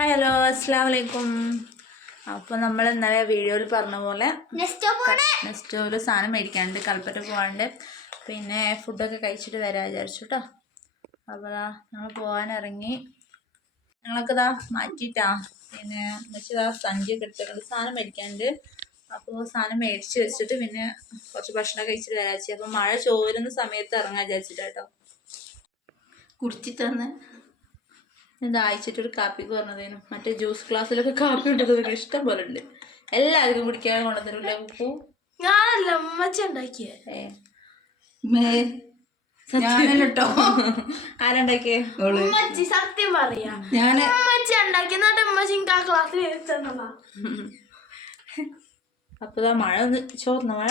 Hi hello അസ്സലാമു അലൈക്കും. അപ്പോൾ നമ്മൾ ഇന്നലെ വീഡിയോയിൽ പറഞ്ഞ പോലെ നെക്സ്റ്റ് ഒരു സാധനം മേടിക്കാനുണ്ട്, കൽപ്പറ്റ പോകാണ്ട്. പിന്നെ ഫുഡൊക്കെ കഴിച്ചിട്ട് വരാൻ വിചാരിച്ചു കേട്ടോ. അപ്പോൾ ഞങ്ങൾ പോകാനിറങ്ങി. ഞങ്ങളൊക്കെ മാറ്റിയിട്ടാ. പിന്നെ വെച്ചാൽ സഞ്ചിയൊക്കെ എടുത്തിട്ടുണ്ട്, സാധനം മേടിക്കാനുണ്ട്. അപ്പോൾ സാധനം മേടിച്ച് വെച്ചിട്ട് പിന്നെ കുറച്ച് ഭക്ഷണം കഴിച്ചിട്ട് വരാൻ വെച്ചു. അപ്പോൾ മഴ ചോരുന്ന സമയത്ത് ഇറങ്ങാൻ വിചാരിച്ചിട്ട് കേട്ടോ. കുടിച്ചിട്ട് ദാഹിച്ചിട്ടൊരു കാപ്പിക്ക് പറഞ്ഞതേനു. മറ്റേ ജ്യൂസ് ഗ്ലാസ്സിലൊക്കെ കാപ്പി ഉണ്ടാക്കുന്നതൊക്കെ ഇഷ്ടം പോലെ ഉണ്ട്. എല്ലാവർക്കും കുടിക്കാൻ കൊണ്ടുവന്നിട്ടില്ലേ ഉപ്പു? ഞാനല്ല ഉമ്മച്ചി ഉണ്ടാക്കിയേ. ഞാനല്ലോ ആരുണ്ടാക്കിയേ? ഉമ്മച്ചി സത്യം പറയാ, ഉമ്മച്ചി ഉണ്ടാക്കി. എന്നിട്ട് ഉമ്മച്ചി ആ ക്ലാസ്സിൽ വെച്ചെന്നാ. അപ്പൊ മഴ ഒന്ന് ചോർന്ന, മഴ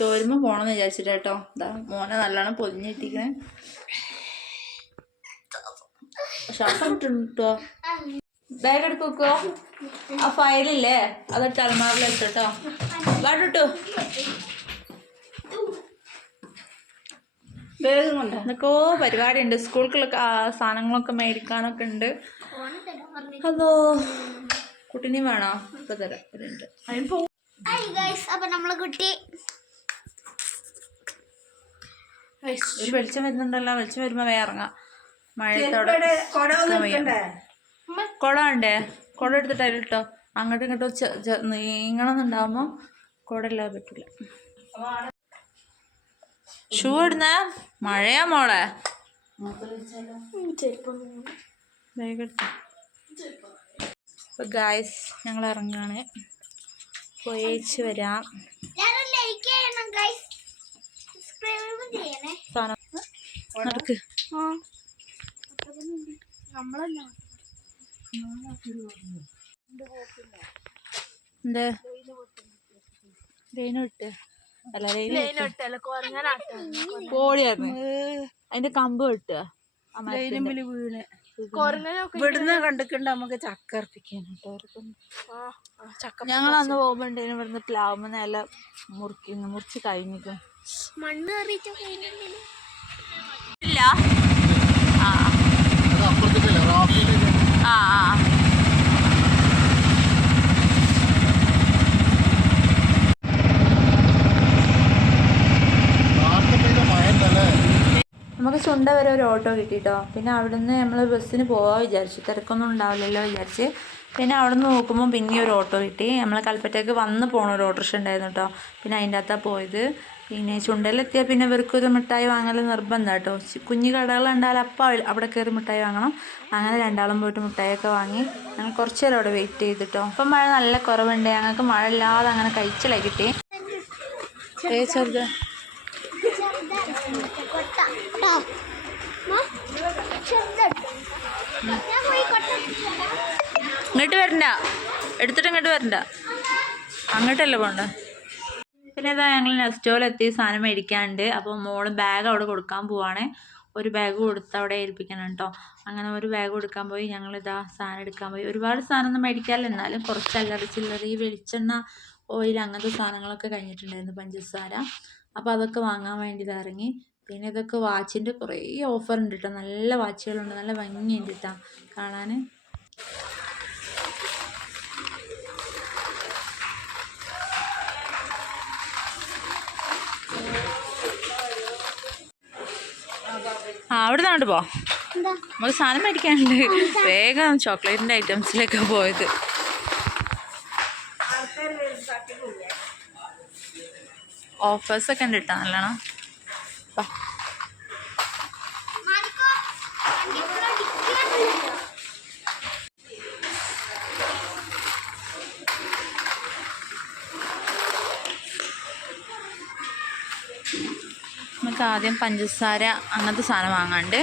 ചോരുമ്പോ പോണെന്ന് വിചാരിച്ചിട്ട് കേട്ടോ. മോനെ നല്ലോണം പൊതിഞ്ഞിട്ടിക്കണേ. ശ്വാസം വിട്ടോ. ബാഗ് എടുക്ക് വെക്കോ. ആ ഫയലില്ലേ അതൊട്ട് അലമാറിലിട്ടോ. വാട്ടിട്ടു എന്തൊക്കെയോ പരിപാടി ഉണ്ട്. സ്കൂളിലുള്ള സാധനങ്ങളൊക്കെ മേടിക്കാനൊക്കെ ഉണ്ട്. അതോ കുട്ടിനെ വേണോ? ഇപ്പൊ തരാം. അപ്പൊ നമ്മളെ കുട്ടി ഒരു വെളിച്ചം വരുന്നുണ്ടല്ലോ. വെളിച്ചം വരുമ്പോ വേറെ ഇറങ്ങാം. മഴയത്തോടെ കുട ഉണ്ടേ, കുട എടുത്തിട്ട് അതിലിട്ടോ. അങ്ങോട്ടും ഇങ്ങോട്ടും നീങ്ങണമെന്നുണ്ടാവുമ്പോ കുട ഇല്ലാതെ പറ്റില്ല. ഷൂ ഇടുന്ന മഴയാ മോളെ. അപ്പൊ ഗായ്സ് ഞങ്ങൾ ഇറങ്ങാണ്, പോയേച്ച് വരാം. നടക്ക്. എന്താ ലൈന് വിട്ട്? അല്ല പോടിയായിരുന്നു. അതിന്റെ കമ്പ് കിട്ടുക ഇവിടുന്ന് കണ്ടിട്ടുണ്ട്. നമുക്ക് ചക്ക അർപ്പിക്കാൻ. ഞങ്ങൾ അന്ന് പോകുമ്പോണ്ടേനും ഇവിടുന്ന് പ്ലാവുമ്പോ നല്ല മുറിച്ച് കഴിഞ്ഞിട്ട് മണ്ണ് ഇല്ല. ആ ആ ആ നമുക്ക് ചുണ്ട വരെ ഒരു ഓട്ടോ കിട്ടിട്ടോ. പിന്നെ അവിടുന്ന് നമ്മൾ ബസ്സിന് പോകാൻ വിചാരിച്ചു, തിരക്കൊന്നും ഉണ്ടാവില്ലല്ലോ വിചാരിച്ച്. പിന്നെ അവിടെ നിന്ന് നോക്കുമ്പോൾ പിന്നെ ഒരു ഓട്ടോ കിട്ടി. നമ്മൾ കൽപ്പറ്റയ്ക്ക് വന്ന് പോകണ ഒരു ഓട്ടോറിക്ഷ ഉണ്ടായിരുന്നു കേട്ടോ. പിന്നെ അതിൻ്റെ അകത്താണ് പോയത്. പിന്നെ ചുണ്ടയിലെത്തിയാൽ പിന്നെ ഇവർക്കൊരു മിഠായി വാങ്ങൽ നിർബന്ധം കേട്ടോ. കുഞ്ഞു കടകളുണ്ടായാൽ അപ്പോൾ അവിടെ കയറി മിഠായി വാങ്ങണം. അങ്ങനെ രണ്ടാളും പോയിട്ട് മിഠായിയൊക്കെ വാങ്ങി ഞങ്ങൾ കുറച്ച് നേരം അവിടെ വെയിറ്റ് ചെയ്തിട്ടോ. അപ്പം മഴ നല്ല കുറവുണ്ട്. ഞങ്ങൾക്ക് മഴ ഇല്ലാതെ അങ്ങനെ കഴിച്ചിലായി കിട്ടി. ചെറുത് ഇങ്ങോട്ട് വരണ്ട, എടുത്തിട്ട് ഇങ്ങോട്ട് വരണ്ട, അങ്ങോട്ടല്ലേ പോണ്ട. പിന്നെ ഇതാ ഞങ്ങൾ നെസ്റ്റോലെത്തി സാധനം മേടിക്കാനുണ്ട്. അപ്പോൾ മോള് ബാഗ് അവിടെ കൊടുക്കാൻ പോവാണ്. ഒരു ബാഗ് കൊടുത്ത് അവിടെ ഏൽപ്പിക്കണം കേട്ടോ. അങ്ങനെ ഒരു ബാഗ് കൊടുക്കാൻ പോയി. ഞങ്ങളിതാ സാധനം എടുക്കാൻ പോയി. ഒരുപാട് സാധനമൊന്നും മേടിക്കാറില്ല, എന്നാലും കുറച്ച് അല്ലറ ചില്ലറ ഈ വെളിച്ചെണ്ണ, ഓയിൽ അങ്ങനത്തെ സാധനങ്ങളൊക്കെ കഴിഞ്ഞിട്ടുണ്ടായിരുന്നു, പഞ്ചസാര. അപ്പോൾ അതൊക്കെ വാങ്ങാൻ വേണ്ടി ഇറങ്ങി. പിന്നെ ഇതൊക്കെ വാച്ചിൻ്റെ കുറേ ഓഫർ ഉണ്ട് കേട്ടോ. നല്ല വാച്ചുകളുണ്ട്, നല്ല ഭംഗിയുണ്ട് കേട്ടോ കാണാൻ. അവിടെ നിന്നാണ്ട് പോ, നമുക്ക് സാധനം മേടിക്കാനുണ്ട്. വേഗം ചോക്ലേറ്റിൻ്റെ ഐറ്റംസിലേക്കാണ് പോയത്. ഓഫേഴ്സൊക്കെ ഉണ്ട് കേട്ടോ നല്ലോണം. നമുക്ക് ആദ്യം പഞ്ചസാര അങ്ങനത്തെ സാധനം വാങ്ങാണ്ട്.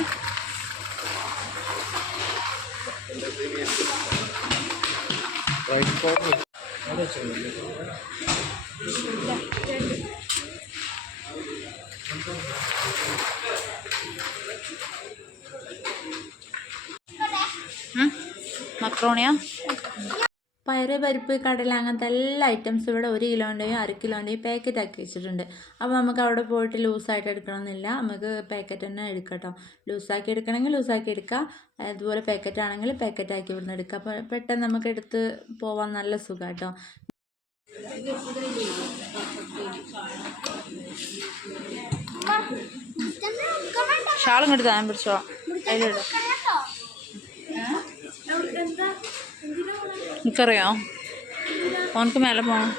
മക്രോണിയാ പയറ് പരിപ്പ് കടല അങ്ങനത്തെ എല്ലാ ഐറ്റംസും ഇവിടെ 1 കിലോൻ്റെയും 1/2 കിലോൻ്റെയും പാക്കറ്റ് ആക്കി വെച്ചിട്ടുണ്ട്. അപ്പോൾ നമുക്ക് അവിടെ പോയിട്ട് ലൂസായിട്ട് എടുക്കണമെന്നില്ല, നമുക്ക് പാക്കറ്റ് തന്നെ എടുക്കാം കേട്ടോ. ലൂസാക്കി എടുക്കണമെങ്കിൽ ലൂസാക്കി എടുക്കാം, അതുപോലെ പാക്കറ്റ് ആണെങ്കിൽ പാക്കറ്റ് ആക്കി ഇവിടുന്ന് എടുക്കാം. അപ്പോൾ പെട്ടെന്ന് നമുക്ക് എടുത്ത് പോവാൻ നല്ല സുഖം കേട്ടോ. ഷാളും ഇങ്ങോട്ട് താൻ പിടിച്ചോ, അതിലിടും. എനിക്കറിയോ ഓനക്ക് മേലെ പോകണം.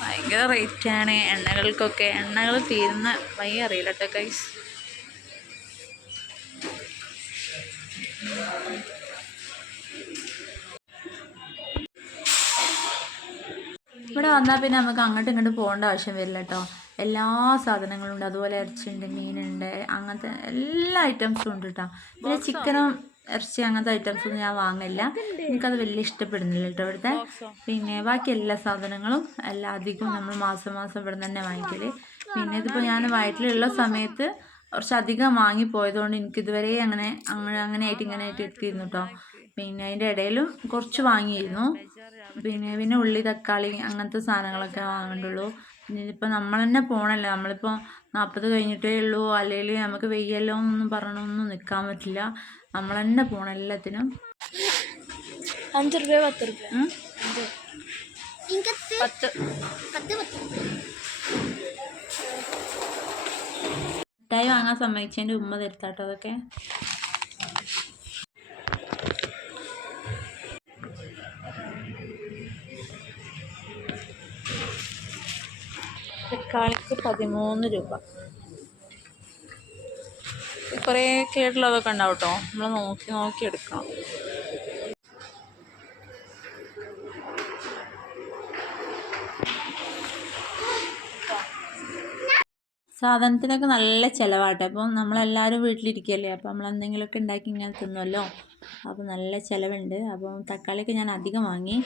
ഭയങ്കര റേറ്റാണ് എണ്ണകൾക്കൊക്കെ. എണ്ണകൾ തീരുന്ന വഴി അറിയില്ല കേട്ടോ ഗൈസ്. ഇവിടെ വന്നാൽ പിന്നെ നമുക്ക് അങ്ങോട്ടും ഇങ്ങോട്ടും പോകേണ്ട ആവശ്യം വരില്ല കേട്ടോ. എല്ലാ സാധനങ്ങളും ഉണ്ട്, അതുപോലെ ഇറച്ചിയുണ്ട്, മീനുണ്ട്, അങ്ങനത്തെ എല്ലാ ഐറ്റംസും ഉണ്ട് കേട്ടോ. പിന്നെ ചിക്കനും ഇറച്ചി അങ്ങനത്തെ ഐറ്റംസൊന്നും ഞാൻ വാങ്ങില്ല, എനിക്കത് വലിയ ഇഷ്ടപ്പെടുന്നില്ല കേട്ടോ ഇവിടുത്തെ. പിന്നെ ബാക്കി എല്ലാ സാധനങ്ങളും എല്ലാ അധികവും നമ്മൾ മാസം മാസം ഇവിടെ തന്നെ വാങ്ങിക്കല്. പിന്നെ ഇതിപ്പോൾ ഞാൻ വയറ്റിലുള്ള സമയത്ത് കുറച്ചധികം വാങ്ങിപ്പോയതുകൊണ്ട് എനിക്കിതുവരെ അങ്ങനെയായിട്ട് ഇങ്ങനെയായിട്ട് എത്തിയിരുന്നു കേട്ടോ. പിന്നെ അതിൻ്റെ ഇടയിലും കുറച്ച് വാങ്ങിയിരുന്നു. പിന്നെ ഉള്ളി തക്കാളി അങ്ങനത്തെ സാധനങ്ങളൊക്കെ വാങ്ങണ്ടുള്ളൂ. പിന്നെ ഇതിപ്പോൾ നമ്മൾ തന്നെ പോകണല്ലോ, നമ്മളിപ്പോൾ 40 കഴിഞ്ഞിട്ടേ ഉള്ളൂ, അല്ലെങ്കിൽ നമുക്ക് വെയ്യല്ലോ എന്നൊന്നും പറഞ്ഞൊന്നും നിൽക്കാൻ പറ്റില്ല, നമ്മൾ തന്നെ പോകണം എല്ലാത്തിനും. 5 രൂപ 10 രൂപ 10 മിഠായി വാങ്ങാൻ സമ്മതിച്ചതിൻ്റെ ഉമ്മ തരുത്താട്ടോ അതൊക്കെ. തക്കാളിക്ക് 13 രൂപ. കുറേ കേടുള്ളതൊക്കെ ഉണ്ടാവും കേട്ടോ, നമ്മൾ നോക്കി എടുക്കണം. സാധനത്തിനൊക്കെ നല്ല ചിലവാട്ടെ. അപ്പം നമ്മളെല്ലാവരും വീട്ടിലിരിക്കുകയല്ലേ, അപ്പോൾ നമ്മൾ എന്തെങ്കിലുമൊക്കെ ഉണ്ടാക്കി ഇങ്ങനെ തിന്നുമല്ലോ, അപ്പോൾ നല്ല ചിലവുണ്ട്. അപ്പം തക്കാളിയൊക്കെ ഞാൻ അധികം വാങ്ങി.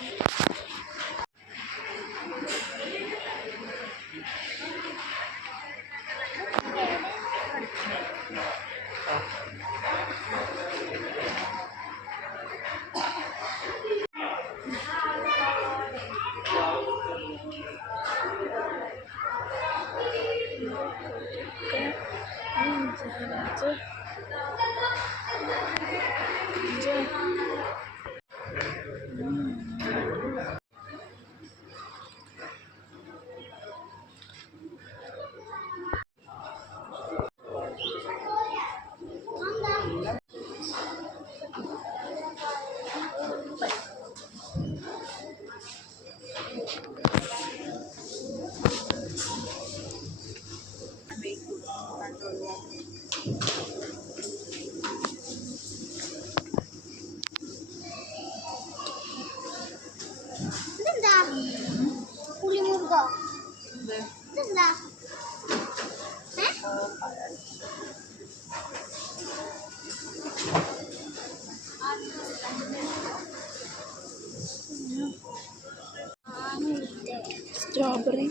സ്ട്രോബെറി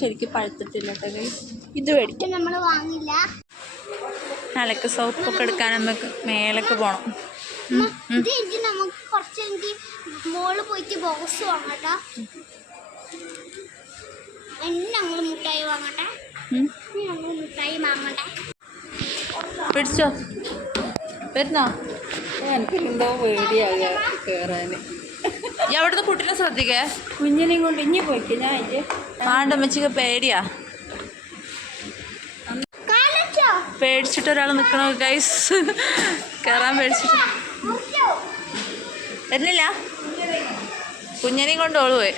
ശരിക്കും പഴുത്തിട്ടില്ല കേട്ടോ. ഇത് മേടിക്കാം, നമ്മൾ വാങ്ങില്ല. അലക്ക് സോപ്പൊക്കെ എടുക്കാൻ നമുക്ക് മേലൊക്കെ പോണം. നമുക്ക് കുറച്ച് മോള് പോയിട്ട് ബോക്സ് വാങ്ങട്ടെ, ഞങ്ങൾ മിഠായി വാങ്ങട്ടെ, ഞങ്ങൾ മിഠായി വാങ്ങട്ടെ. പിടിച്ചോ വരുന്നോ? എനിക്കെന്തോ പേടിയാകുക കയറാൻ. അവിടുന്ന് കുട്ടീനെ ശ്രദ്ധിക്കേ, കുഞ്ഞിനെയും കൊണ്ട് ഇനി പോയിക്കോ. ഞാൻ ആണ്ടമ്മച്ചിക്ക് പേടിയാ, പേടിച്ചിട്ട് ഒരാൾ നിൽക്കണോ ഗൈസ്, കയറാൻ പേടിച്ചിട്ട് വരുന്നില്ല. കുഞ്ഞിനെയും കൊണ്ട് ഓള് പോയി.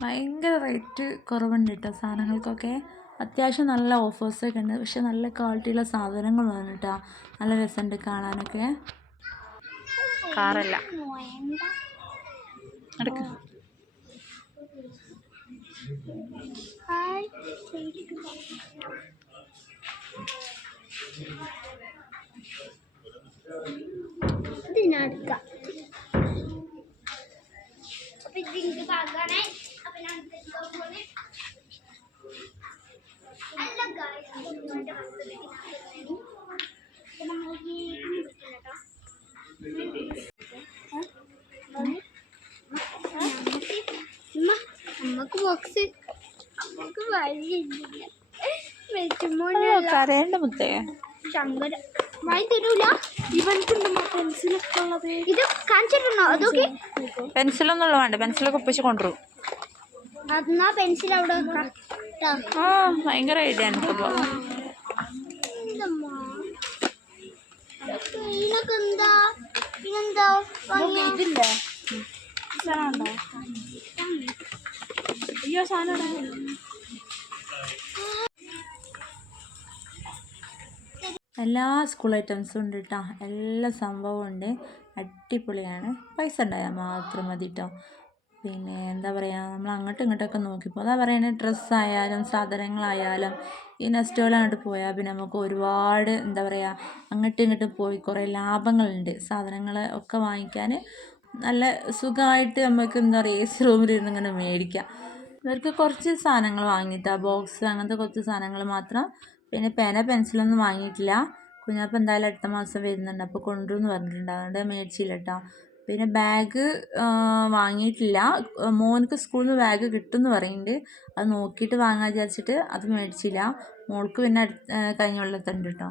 ഭയങ്കര റേറ്റ് കുറവുണ്ട് കേട്ടോ സാധനങ്ങൾക്കൊക്കെ. അത്യാവശ്യം നല്ല ഓഫേഴ്സൊക്കെ ഉണ്ട്, പക്ഷെ നല്ല ക്വാളിറ്റിയുള്ള സാധനങ്ങളാണ് കേട്ടോ. നല്ല രസമുണ്ട് കാണാനൊക്കെ. കാറല്ല എടുക്ക. ഇതിനടുക്ക അപ്പൊ ഇതിന്റെ ഭാഗാണ്. അപ്പൊ ഞാൻ പോലെ അല്ല ഗായ്സ് നമുക്ക് ബോക്സ് നമുക്ക് വഴിയില്ല കരയേണ്ട മുത്തേ. ശങ്കര വായി തരൂല. ഇവൻക്കുണ്ടോ പെൻസിലൊക്കെ ഉള്ളത്? ഇത് കാണിച്ചിട്ടുണ്ടോ? അതൊക്കെ പെൻസിലൊന്നും വേണ്ട, പെൻസിലൊക്കെ ഒപ്പിച്ച് കൊണ്ടുവരും. എന്നാ പെൻസിൽ അവിടെ വെക്കാം. ആ ഭയങ്കര ഐഡിയ എനിക്കിപ്പോ. ഇതിനൊക്കെ എന്താ പിന്നെന്താ ഇതില്ല സാധനം അയ്യോ സാധനം എല്ലാ സ്കൂൾ ഐറ്റംസും ഉണ്ട് കേട്ടോ. എല്ലാ സംഭവവും ഉണ്ട്, അടിപൊളിയാണ്. പൈസ ഉണ്ടായാൽ മാത്രം മതി കേട്ടോ. പിന്നെ എന്താ പറയുക, നമ്മൾ അങ്ങോട്ടും ഇങ്ങോട്ടൊക്കെ നോക്കിപ്പോൾ അതാ പറയുന്നത്, ഡ്രസ്സായാലും സാധനങ്ങളായാലും ഈ നെസ്റ്റോയിൽ അങ്ങോട്ട് പോയാൽ പിന്നെ നമുക്ക് ഒരുപാട് എന്താ പറയുക അങ്ങോട്ടും ഇങ്ങോട്ടും പോയി കുറേ ലാഭങ്ങളുണ്ട്. സാധനങ്ങൾ ഒക്കെ വാങ്ങിക്കാൻ നല്ല സുഖമായിട്ട് നമുക്ക് എന്താ പറയുക AC റൂമിലിരുന്ന് ഇങ്ങനെ മേടിക്കാം. ഇവർക്ക് കുറച്ച് സാധനങ്ങൾ വാങ്ങിയിട്ടാണ്, ബോക്സ് അങ്ങനത്തെ കുറച്ച് സാധനങ്ങൾ മാത്രം. പിന്നെ പേന പെൻസിലൊന്നും വാങ്ങിയിട്ടില്ല. കുഞ്ഞാപ്പം എന്തായാലും അടുത്ത മാസം വരുന്നുണ്ട്, അപ്പോൾ കൊണ്ടുവന്ന് പറഞ്ഞിട്ടുണ്ട്, അതുകൊണ്ട് മേടിച്ചില്ല കേട്ടോ. പിന്നെ ബാഗ് വാങ്ങിയിട്ടില്ല. മോനക്ക് സ്കൂളിൽ നിന്ന് ബാഗ് കിട്ടുമെന്ന് പറയുന്നുണ്ട്, അത് നോക്കിയിട്ട് വാങ്ങാൻ വിചാരിച്ചിട്ട് അത് മേടിച്ചില്ല. മോൾക്ക് പിന്നെ കഴിഞ്ഞ കൊല്ലത്തുണ്ട് കേട്ടോ.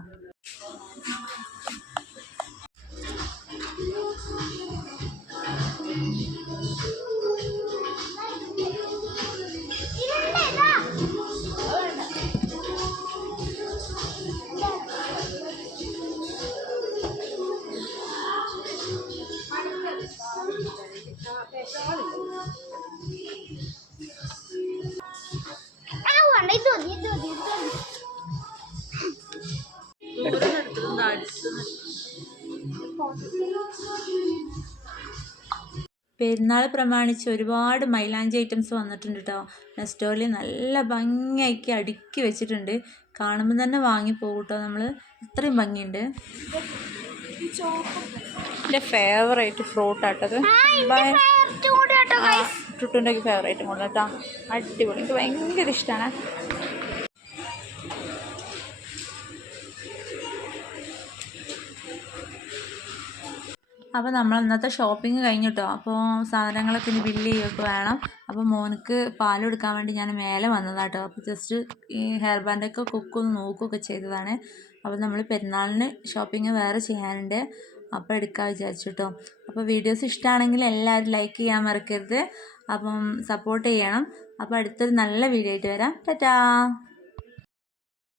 പെരുന്നാൾ പ്രമാണിച്ച് ഒരുപാട് മൈലാഞ്ചി ഐറ്റംസ് വന്നിട്ടുണ്ട് കേട്ടോ. നെസ്റ്റോയിൽ നല്ല ഭംഗിയാക്കി അടുക്കി വെച്ചിട്ടുണ്ട്, കാണുമ്പോൾ തന്നെ വാങ്ങിപ്പോകും കേട്ടോ നമ്മൾ, അത്രയും ഭംഗിയുണ്ട്. എൻ്റെ ഫേവറേറ്റ് ഫ്രൂട്ടാട്ടത്, ടുട്ടുൻ്റെ ഫേവറേറ്റും കൊണ്ട് കേട്ടോ. അടിപൊളി, എനിക്ക് ഭയങ്കര ഇഷ്ടമാണ്. അപ്പോൾ നമ്മൾ ഇന്നത്തെ ഷോപ്പിംഗ് കഴിഞ്ഞിട്ടോ. അപ്പോൾ സാധനങ്ങളൊക്കെ ഇനി ബില്ല് ചെയ്യുകയൊക്കെ വേണം. അപ്പോൾ മോനക്ക് പാൽ കൊടുക്കാൻ വേണ്ടി ഞാൻ മേലെ വന്നതാട്ടോ. അപ്പോൾ ജസ്റ്റ് ഈ ഹെയർ ബാൻഡൊക്കെ കുക്കൊന്ന് നോക്കുകയൊക്കെ ചെയ്തതാണ്. അപ്പോൾ നമ്മൾ പെരുന്നാളിന് ഷോപ്പിംഗ് വേറെ ചെയ്യാനുണ്ട്, അപ്പോൾ എടുക്കാൻ വിചാരിച്ചിട്ടോ. അപ്പോൾ വീഡിയോസ് ഇഷ്ടമാണെങ്കിൽ എല്ലാവരും ലൈക്ക് ചെയ്യാൻ മറക്കരുത്, അപ്പം സപ്പോർട്ട് ചെയ്യണം. അപ്പോൾ അടുത്തൊരു നല്ല വീഡിയോ ആയിട്ട് വരാം. ടാറ്റാ.